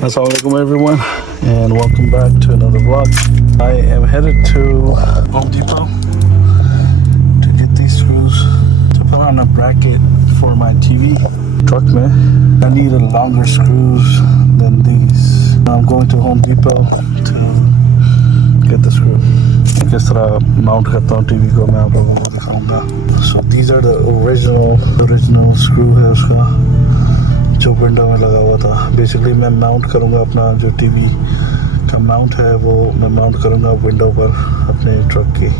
Assalamualaikum everyone, and welcome back to another vlog. I am headed to Home Depot to get these screws to put on a bracket for my TV truck, man. I need a longer screws than these. I'm going to Home Depot to get the screw. किस तरह mount करता हूँ TV को मैं आप लोगों को दिखाऊंगा. So these are the original screw है उसका जो विंडो में लगा हुआ था. बेसिकली मैं माउंट करूंगा अपना जो टीवी का माउंट है वो मैं माउंट करूंगा विंडो पर अपने ट्रक की.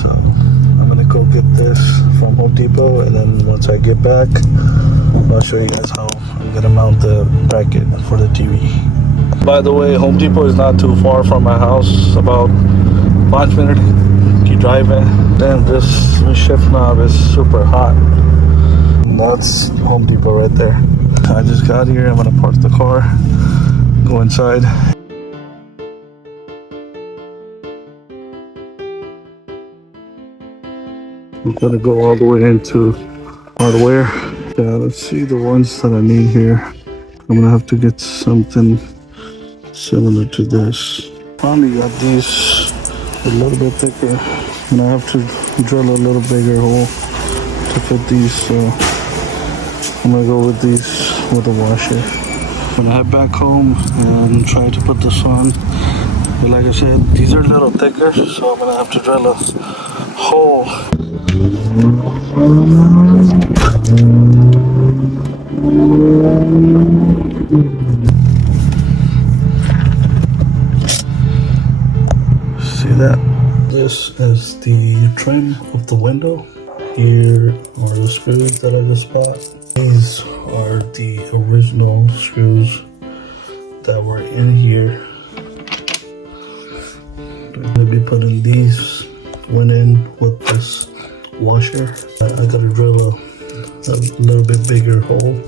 So I'm gonna go get this from Home Depot, and then once I get back I'll show you guys how I'm gonna mount the bracket for the TV. By the way, Home Depot is not too far from my house, about 5 minutes की drive है. Damn, this shift knob is super hot. That's Home Depot right there. I just got here. I'm gonna park the car, go inside. I'm gonna go all the way into hardware. Yeah, let's see the ones that I need here. I'm gonna have to get something similar to this. Finally got these a little bit thicker, and I have to drill a little bigger hole to fit these. So I'm gonna go with these with a washer. I'm gonna head back home and try to put this on. But like I said, these are a little thicker, so I'm gonna have to drill a hole. See that? This is the trim of the window. Here are the screws that I just bought. These are the original screws that were in here. I'm going to be putting these one in with this washer. I got to drill a little bit bigger hole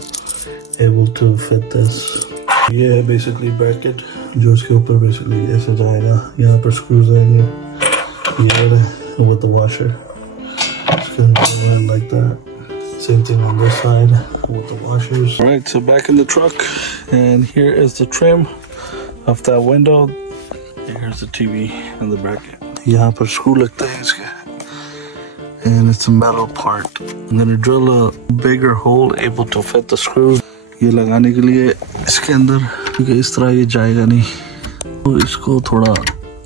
able to fit this. Yeah, basically bracket जो इसके ऊपर basically ऐसे जाएगा. यहाँ पर screws आएंगे ये वाले with the washer. It's going to go in like that. Same thing on this side with the washers. Alright, so back in the truck, and here is the trim of that window. Here's the TV and the bracket. यहाँ पर screw लगता है इसके, and it's a metal part. I'm gonna drill a bigger hole able to fit the screws. ये लगाने के लिए इसके अंदर क्योंकि इस तरह ये जाएगा नहीं, तो इसको थोड़ा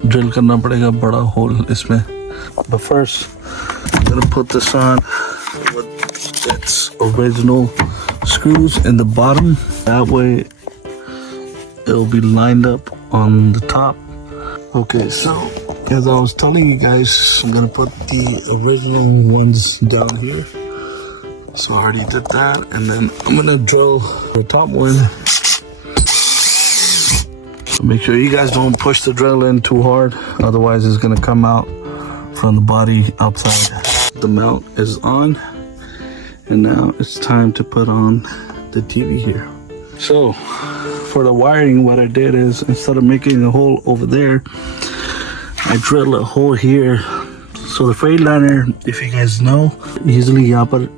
drill करना पड़ेगा बड़ा hole इसमें. But first, I'm gonna put this on with its original screws in the bottom. That way it'll be lined up on the top. Okay, so as I was telling you guys, I'm gonna put the original ones down here. So I already did that, and then I'm gonna drill the top one. So make sure you guys don't push the drill in too hard, otherwise it's gonna come out from the body outside. The mount is on, and now it's time to put on the TV here. So for the wiring, what I did is instead of making a hole over there, I drilled a hole here. So the Freightliner, if you guys know, usually यहाँ पर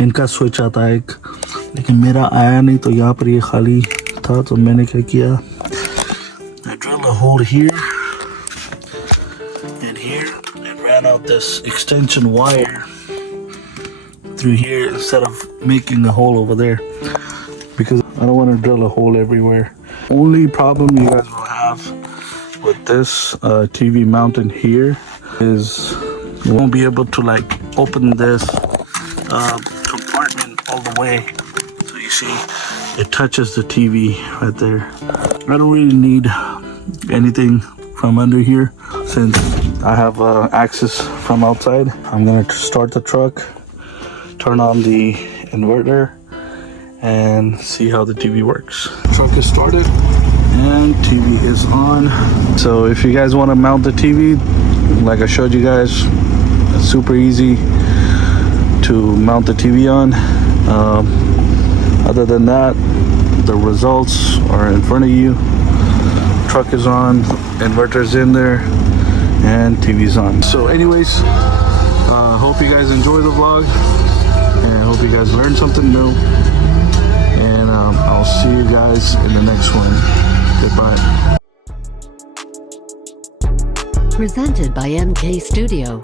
इनका switch आता है एक, लेकिन मेरा आया नहीं तो यहाँ पर ये खाली था, तो मैंने क्या किया, I drilled a hole here and here and ran out this extension wire through here instead of making a hole over there, because I don't want to drill a hole everywhere. Only problem you guys will have with this TV mounted here is you won't be able to like open this compartment all the way. So you see it touches the TV right there. I don't really need anything from under here since I have access from outside. I'm gonna start the truck, turn on the inverter, and see how the TV works. Truck is started and TV is on. So if you guys want to mount the TV, like I showed you guys, it's super easy to mount the TV on. Other than that, the results are in front of you. Truck is on, inverter's in there, and TV's on. So anyways, hope you guys enjoy the vlog, and I hope you guys learned something new. And I'll see you guys in the next one. Goodbye. Presented by MK Studio.